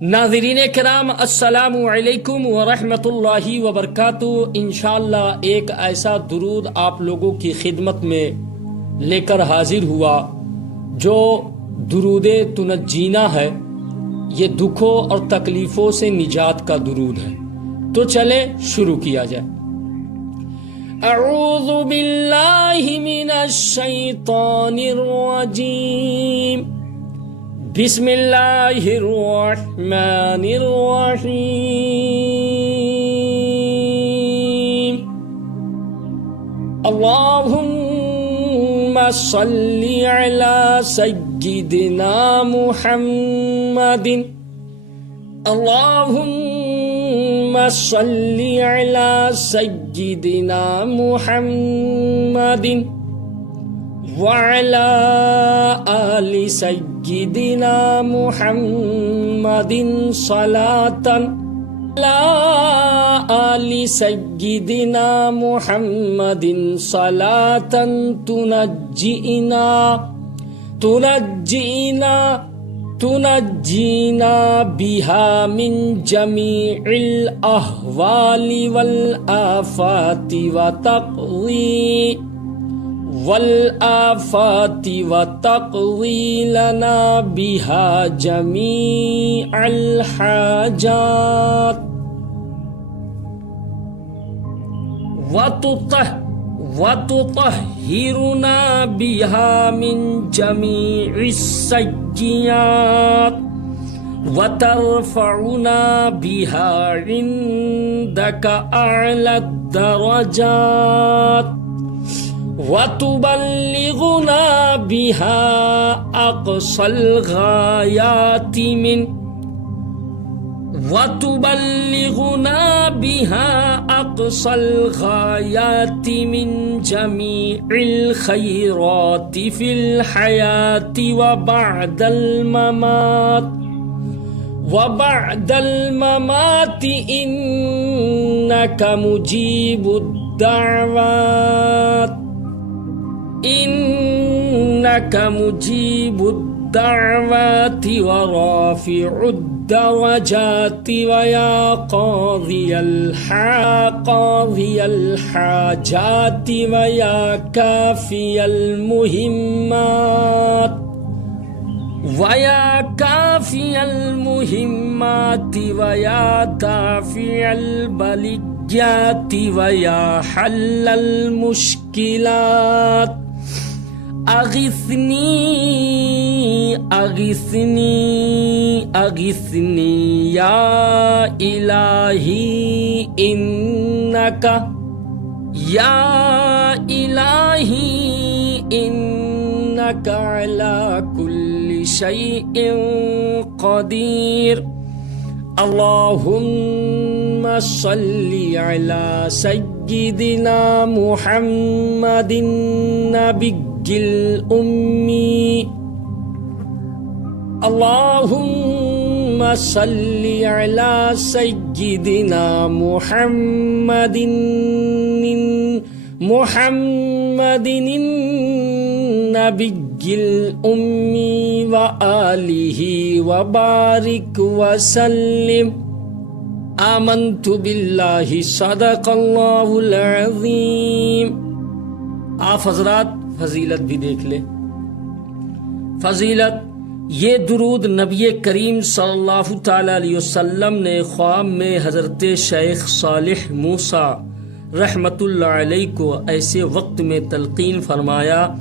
नाज़रीन किराम अस्सलामु अलैकुम व रहमतुल्लाहि व बरकातुहू। इंशाअल्लाह एक ऐसा दुरूद आप लोगों की खिदमत में लेकर हाजिर हुआ जो दुरूदे तुनज्जीना है। ये दुखों और तकलीफों से निजात का दुरूद है। तो चले शुरू किया जाए। अऊज़ु बिल्लाहि मिनश शैतानिर रजीम। बिस्मिल्लाहिर रहमानिर रहीम। अल्लाहुम्मा सल्लि अला सय्यिदिना मुहम्मदिन। अल्लाहुम्मा सल्लि अला सय्यिदिना मुहम्मदिन वअला आलि सय्यिदिना मुहम्मदिन सलातन अला आलि सय्यिदिना मुहम्मदिन सलातन तुनज्जीना बिहा मिन जमीइल अहवालि वल आफाति व तक़वी लना बिहा जमीअल हाजात व तुतहिरुना बिहा मिन जमीइस सय्यिआत व तरफ़उना बिहा इंदका अअला दरजात वतुबल्लिगुना बिहा अक़सल गायाति मिन जमीइल खैराति फिल हयाति व बअदल ममाति इन्नका मुजीबुद दाअवात इन्नका मुजीबुद दाअवाति व राफ़िउद दरजाति व या क़ाज़ियल हाजाति व या काफ़ियल मुहिम्मात व या दाफ़िअल बलिय्याति व या हल्लल मुश्किलात। अगिस्नी या इलाही इन्नका अला कुल्ली शैइन क़दीर। अल्लाहुम्मा सल्लि अला सय्यिदिना मुहम्मदिन नबिय्यिल उम्मी। अल्लाहुम्मा सल्लि अला सय्यिदिना मुहम्मदिन नबिय्यिल उम्मी व आलिहि व बारिक व सल्लिम। आमन्तु बिल्लाहि सदक़ल्लाहुल अज़ीम। आप हजरात फजीलत भी देख ले। फजीलत ये दुरूद नबी करीम सल्लल्लाहु तआला अलैहि वसल्लम ने ख्वाब में हजरत शेख सालिह मूसा रहमतुल्लाह अलैहि को ऐसे वक्त में तलकीन फरमाया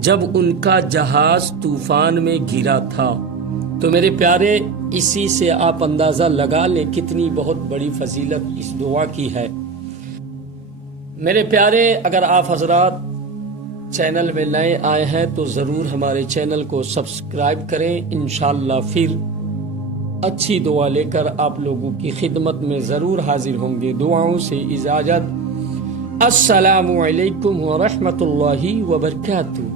जब उनका जहाज तूफान में घिरा था। तो मेरे प्यारे, इसी से आप अंदाजा लगा लें कितनी बहुत बड़ी फजीलत इस दुआ की है। मेरे प्यारे, अगर आप हजरात चैनल में नए आए हैं तो ज़रूर हमारे चैनल को सब्सक्राइब करें। इंशाअल्लाह फिर अच्छी दुआ लेकर आप लोगों की खिदमत में ज़रूर हाजिर होंगे। दुआओं से इजाज़त। अस्सलामु अलैकुम व रहमतुल्लाहि व बरकातुहू।